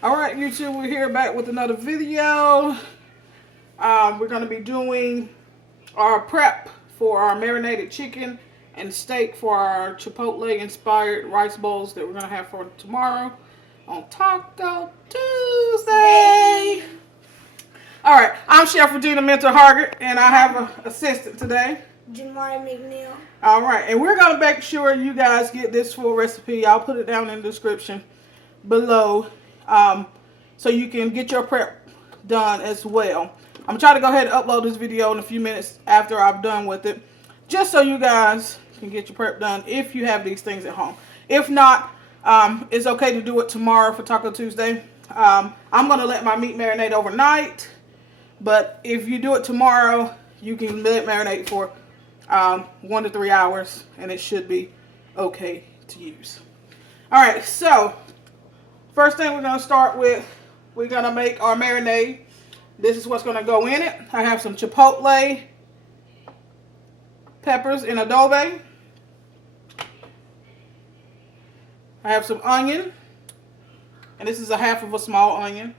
Alright, YouTube, we're here back with another video. We're going to be doing our prep for our marinated chicken and steak for our Chipotle inspired rice bowls that we're going to have for tomorrow on Taco Tuesday. Alright, I'm Chef Regina Minter-Hargett, and I have an assistant today, Jamari McNeil. Alright, and we're going to make sure you guys get this full recipe. I'll put it down in the description below. So you can get your prep done as well. I'm going to try to go ahead and upload this video in a few minutes after I'm done with it, just so you guys can get your prep done if you have these things at home. If not, it's okay to do it tomorrow for Taco Tuesday. I'm going to let my meat marinate overnight, but if you do it tomorrow, you can let it marinate for 1 to 3 hours, and it should be okay to use. Alright, so first thing we're going to start with, we're going to make our marinade. This is what's going to go in it. I have some Chipotle peppers in adobo. I have some onion, and this is a half of a small onion.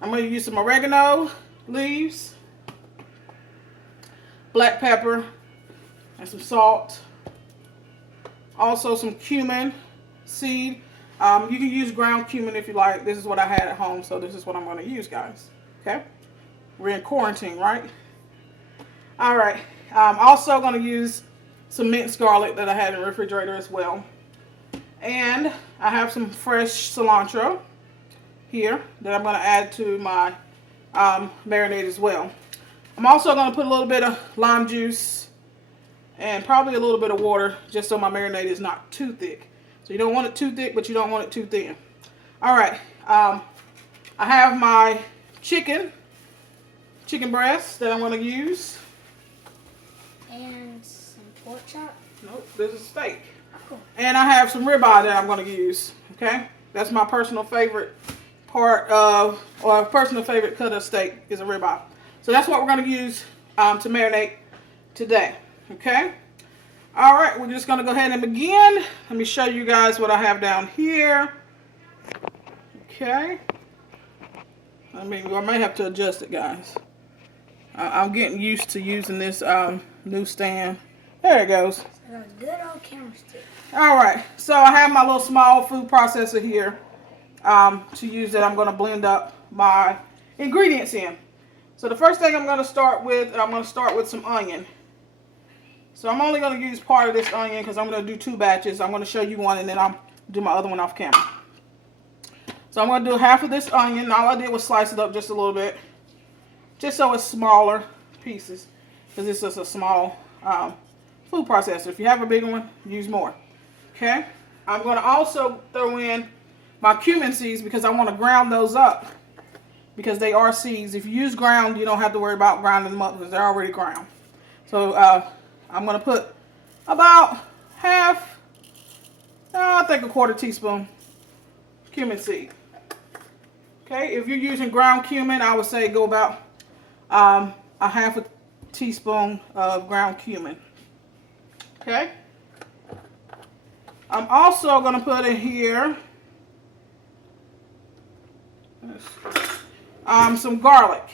I'm going to use some oregano leaves, black pepper, and some salt. Also some cumin seed. You can use ground cumin if you like. This is what I had at home, so this is what I'm going to use, guys. Okay? We're in quarantine, right? Alright. I'm also going to use some minced garlic that I had in the refrigerator as well. And I have some fresh cilantro here that I'm going to add to my marinade as well. I'm also going to put a little bit of lime juice and probably a little bit of water just so my marinade is not too thick. So you don't want it too thick, but you don't want it too thin. Alright, I have my chicken breast that I'm going to use. And some pork chop. Nope, this is steak. Cool. And I have some ribeye that I'm going to use. Okay, that's my personal favorite part of, or personal favorite cut of steak is a ribeye. So that's what we're going to use to marinate today. Okay. Alright, we're just going to go ahead and begin. Let me show you guys what I have down here. Okay. I may have to adjust it, guys. I'm getting used to using this new stand. There it goes. Good old camera stick. Alright, so I have my little small food processor here to use that I'm going to blend up my ingredients in. So the first thing I'm going to start with, some onion. So I'm only going to use part of this onion because I'm going to do 2 batches. I'm going to show you one and then I'll do my other one off camera. So I'm going to do half of this onion. All I did was slice it up just a little bit. Just so it's smaller pieces. Because this is a small food processor. If you have a bigger one, use more. Okay. I'm going to also throw in my cumin seeds because I want to ground those up. Because they are seeds. If you use ground, you don't have to worry about grinding them up because they're already ground. So I'm going to put about half, I think a 1/4 teaspoon cumin seed. Okay, if you're using ground cumin, I would say go about a half a teaspoon of ground cumin. Okay. I'm also going to put in here some garlic.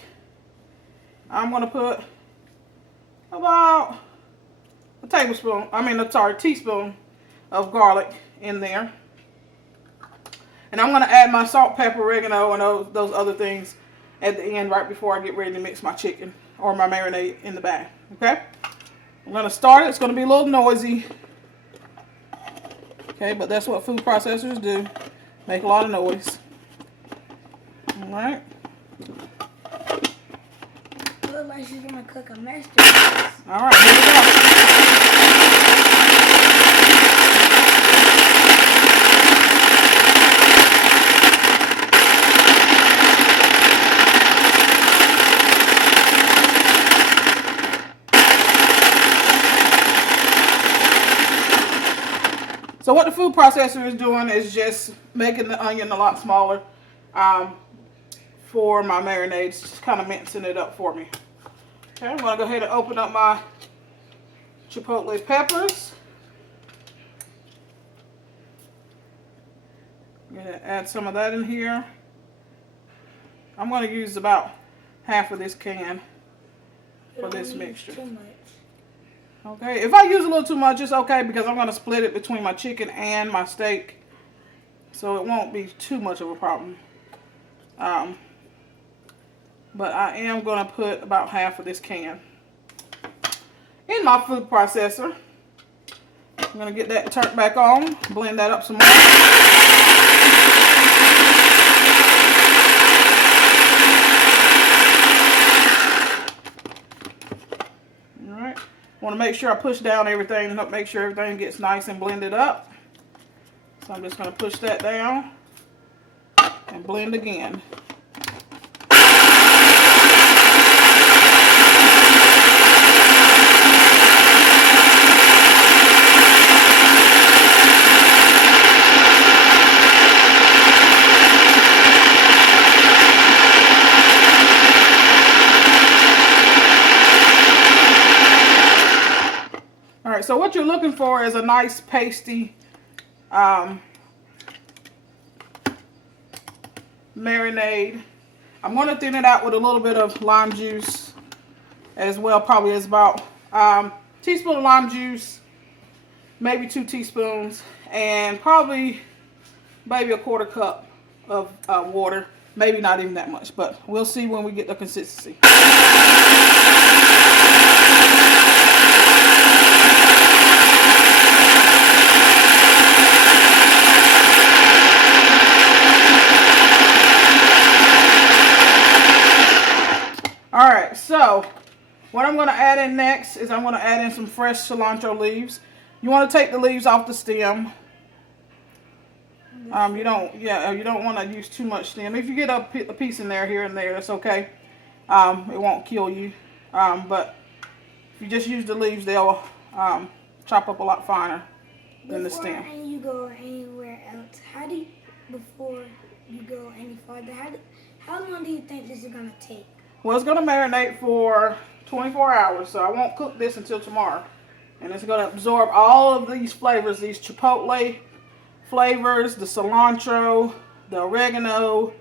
I'm going to put about a teaspoon of garlic in there. And I'm going to add my salt, pepper, oregano, and those other things at the end right before I get ready to mix my chicken or my marinade in the bag. Okay? I'm going to start it. It's going to be a little noisy. Okay, but that's what food processors do. Make a lot of noise. Alright. Looks like she's going to cook a masterpiece. Alright, here we go. So what the food processor is doing is just making the onion a lot smaller for my marinades, just kind of mincing it up for me. Okay, I'm going to go ahead and open up my Chipotle peppers. I'm going to add some of that in here. I'm going to use about half of this can for this mixture. Too much. Okay, if I use a little too much, it's okay because I'm going to split it between my chicken and my steak. So it won't be too much of a problem. But I am going to put about half of this can in my food processor. I'm going to get that turned back on, blend that up some more. Alright, I want to make sure I push down everything, make sure everything gets nice and blended up. So I'm just going to push that down and blend again. Alright, so what you're looking for is a nice pasty marinade. I'm going to thin it out with a little bit of lime juice as well. Probably is about teaspoon of lime juice, maybe 2 teaspoons, and probably maybe a 1/4 cup of water. Maybe not even that much, but we'll see when we get the consistency. Alright, so what I'm going to add in next is I'm going to add in some fresh cilantro leaves. You want to take the leaves off the stem. You don't want to use too much stem. If you get a piece in there here and there, that's okay. It won't kill you. But if you just use the leaves, they'll chop up a lot finer than the stem. Before you go anywhere else, before you go any farther, how long do you think this is going to take? Well, it's going to marinate for 24 hours, so I won't cook this until tomorrow. And it's going to absorb all of these flavors, these chipotle flavors, the cilantro, the oregano,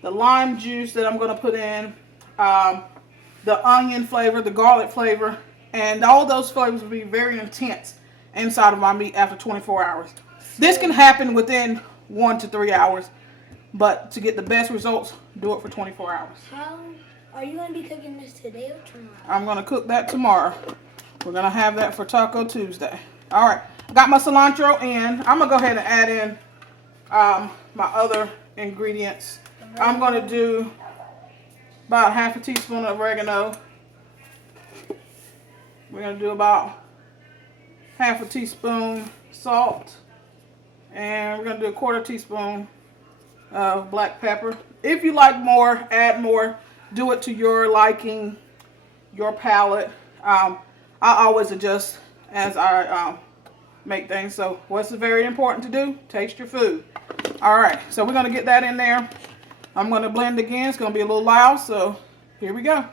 the lime juice that I'm going to put in, the onion flavor, the garlic flavor, and all those flavors will be very intense inside of my meat after 24 hours. This can happen within 1 to 3 hours, but to get the best results, do it for 24 hours. Are you going to be cooking this today or tomorrow? I'm going to cook that tomorrow. We're going to have that for Taco Tuesday. All right. I got my cilantro in. I'm going to go ahead and add in my other ingredients. I'm going to do about half a teaspoon of oregano. We're going to do about half a teaspoon salt. And we're going to do a 1/4 teaspoon of black pepper. If you like more, add more. Do it to your liking, your palate. I always adjust as I make things. So what's very important to do? Taste your food. All right, so we're going to get that in there. I'm going to blend again. It's going to be a little loud, so here we go.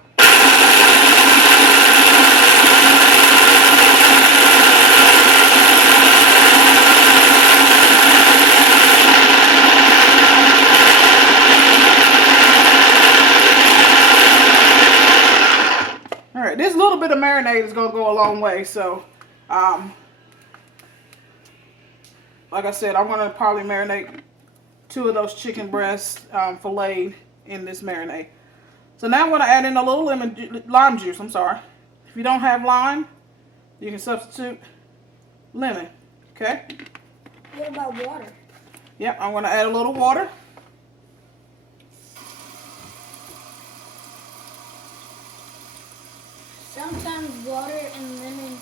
This little bit of marinade is going to go a long way. So, like I said, I'm going to probably marinate 2 of those chicken breasts filleted in this marinade. So now I'm going to add in a little lime juice. I'm sorry. If you don't have lime, you can substitute lemon. Okay? What about water? Yep, I'm going to add a little water. Sometimes water and lemon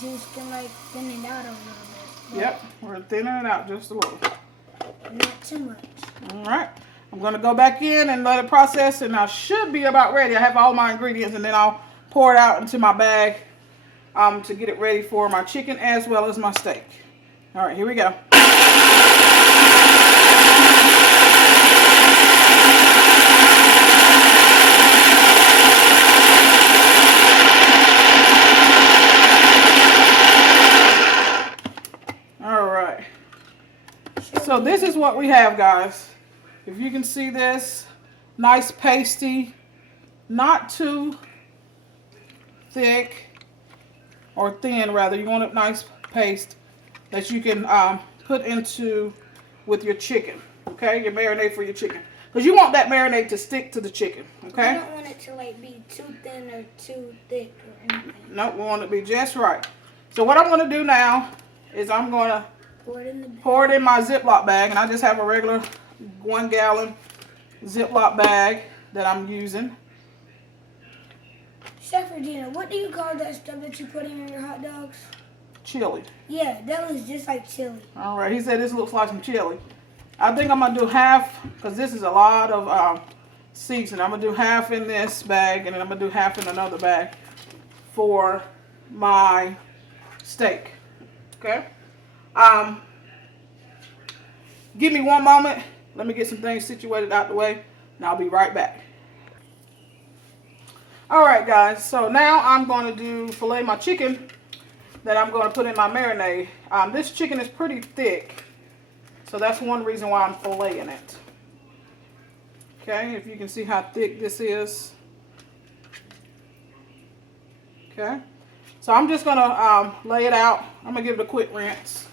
juice can thin it out a little bit. Yep, we're thinning it out just a little. Not too much. All right, I'm going to go back in and let it process, and I should be about ready. I have all my ingredients, and then I'll pour it out into my bag to get it ready for my chicken as well as my steak. All right, here we go. So So this is what we have, guys. If you can see this, nice pasty, not too thick or thin rather. You want a nice paste that you can put into with your chicken, okay? Your marinade for your chicken. Because you want that marinade to stick to the chicken, okay? You don't want it to like be too thin or too thick or anything. Nope, we want it to be just right. So what I'm going to do now is I'm going to pour it in my Ziploc bag. And I just have a regular 1 gallon Ziploc bag that I'm using. Chef Regina, what do you call that stuff that you put in your hot dogs? Chili. Yeah, that looks just like chili. All right, he said this looks like some chili. I think I'm going to do half, because this is a lot of seasoning. I'm going to do half in this bag, and then I'm going to do half in another bag for my steak. Okay? Give me one moment. Let me get some things situated out the way, and I'll be right back. Alright guys, so now I'm going to fillet my chicken that I'm going to put in my marinade. This chicken is pretty thick, so that's one reason why I'm filleting it. Okay, if you can see how thick this is. Okay, so I'm just going to lay it out. I'm going to give it a quick rinse.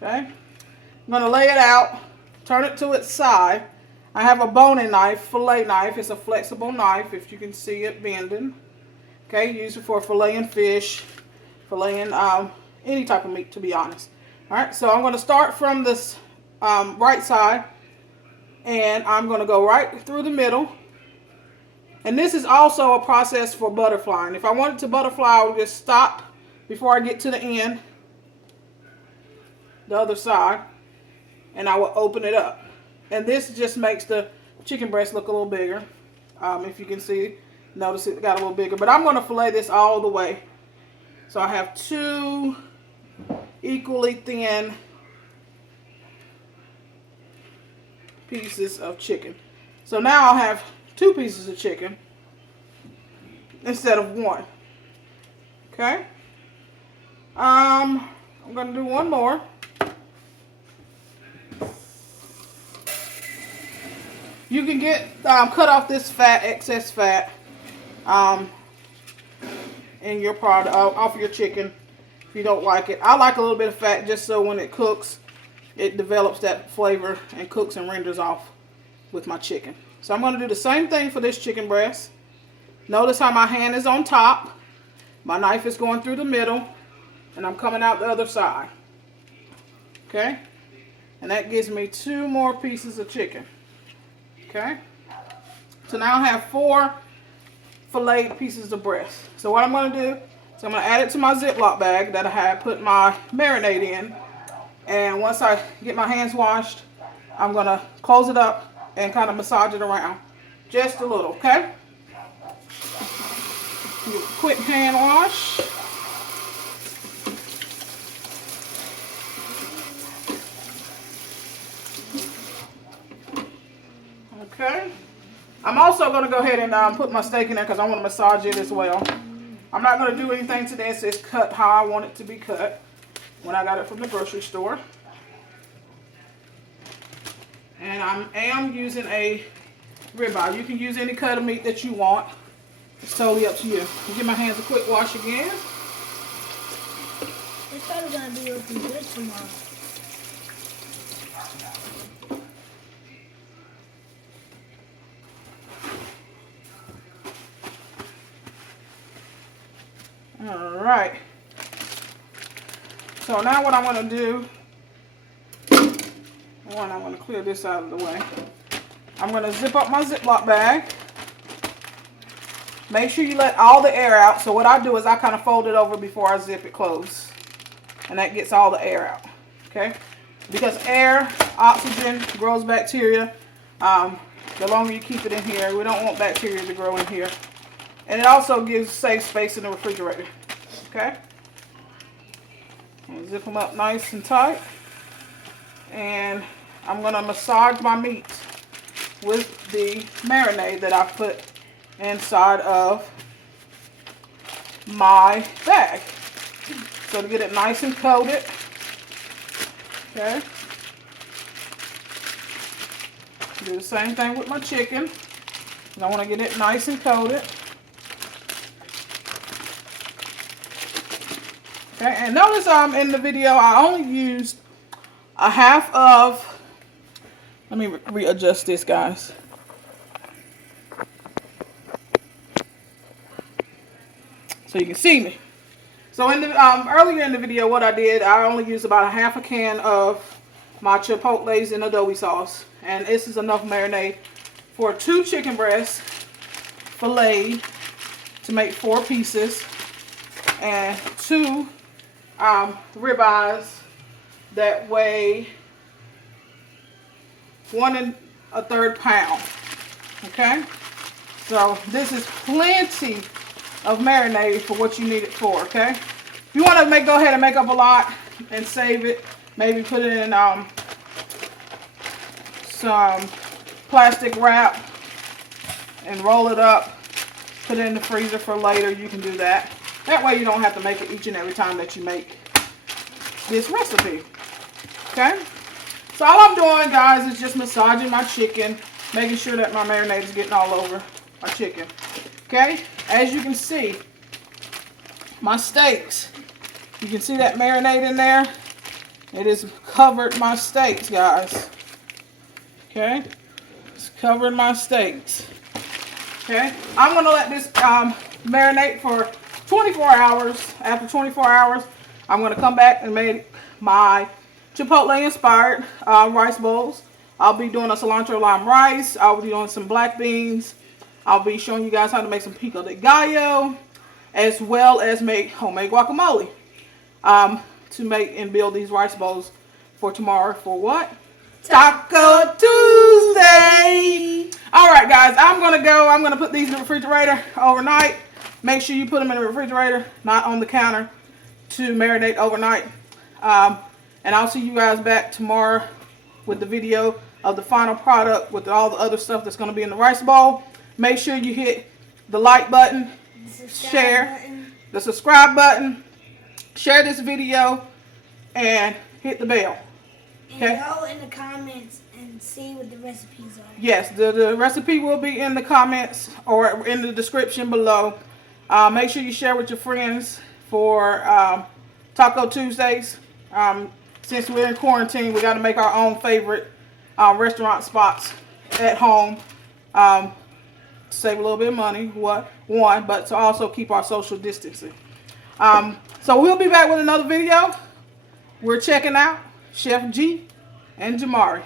Okay, I'm going to lay it out. Turn it to its side. I have a boning knife, fillet knife. It's a flexible knife, if you can see it bending. Okay, use it for filleting fish, filleting any type of meat, to be honest. All right, so I'm going to start from this right side, and I'm going to go right through the middle. And this is also a process for butterflying. If I wanted to butterfly, I would just stop before I get to the end, the other side, and I will open it up. And this just makes the chicken breast look a little bigger. If you can see, notice it got a little bigger. But I'm going to fillet this all the way. So I have 2 equally thin pieces of chicken. So now I'll have 2 pieces of chicken instead of 1. Okay. I'm going to do one more. You can get cut off this fat, excess fat, in your product, off of your chicken if you don't like it. I like a little bit of fat just so when it cooks, it develops that flavor and cooks and renders off with my chicken. So I'm going to do the same thing for this chicken breast. Notice how my hand is on top, my knife is going through the middle, and I'm coming out the other side. Okay, and that gives me 2 more pieces of chicken. Okay, so now I have 4 filleted pieces of breast. So what I'm going to do is I'm going to add it to my Ziploc bag that I had put my marinade in. And once I get my hands washed, I'm going to close it up and kind of massage it around. Just a little, okay? Do a quick hand wash. Okay. I'm also going to go ahead and put my steak in there because I want to massage it as well. I'm not going to do anything to this. It's cut how I want it to be cut when I got it from the grocery store. And I am using a ribeye. You can use any cut of meat that you want. It's totally up to you. I'll give my hands a quick wash again. It's probably going to be looking good tomorrow. Alright, so now what I'm going to do, I'm going to clear this out of the way. I'm going to zip up my Ziploc bag. Make sure you let all the air out. So what I do is I kind of fold it over before I zip it closed. And that gets all the air out. Okay? Because air, oxygen, grows bacteria. The longer you keep it in here, we don't want bacteria to grow in here. And it also gives safe space in the refrigerator. Okay? I'll zip them up nice and tight. And I'm going to massage my meat with the marinade that I put inside of my bag. So to get it nice and coated. Okay. Do the same thing with my chicken. I want to get it nice and coated. Okay, and notice in the video I only used a half of, let me readjust this, guys. So you can see me. So in the earlier in the video, what I did, I only used about a half a can of my Chipotle's and adobo sauce, and this is enough marinade for 2 chicken breasts filleted to make 4 pieces, and 2 ribeyes that weigh 1 1/3 pound. Okay, so this is plenty of marinade for what you need it for. Okay, if you want to go ahead and make up a lot and save it, maybe put it in some plastic wrap and roll it up, put it in the freezer for later. You can do that. That way you don't have to make it each and every time that you make this recipe. Okay, so all I'm doing, guys, is just massaging my chicken, making sure that my marinade is getting all over my chicken. Okay, as you can see, my steaks, you can see that marinade in there. It has covered my steaks, guys. Okay, it's covering my steaks. Okay, I'm gonna let this marinate for 24 hours. After 24 hours, I'm gonna come back and make my Chipotle inspired rice bowls. I'll be doing a cilantro lime rice. I'll be doing some black beans. I'll be showing you guys how to make some pico de gallo, as well as make homemade guacamole. To make and build these rice bowls for tomorrow for what? Taco Tuesday. All right, guys, I'm gonna go. I'm gonna put these in the refrigerator overnight. Make sure you put them in the refrigerator, not on the counter, to marinate overnight. And I'll see you guys back tomorrow with the video of the final product with all the other stuff that's gonna be in the rice bowl. Make sure you hit the like button, the subscribe button, share this video, and hit the bell. Okay. And go in the comments and see what the recipes are. Yes, the recipe will be in the comments or in the description below. Make sure you share with your friends for Taco Tuesdays. Since we're in quarantine, we got to make our own favorite restaurant spots at home. Save a little bit of money, but to also keep our social distancing. So we'll be back with another video. We're checking out Chef G and Jamari.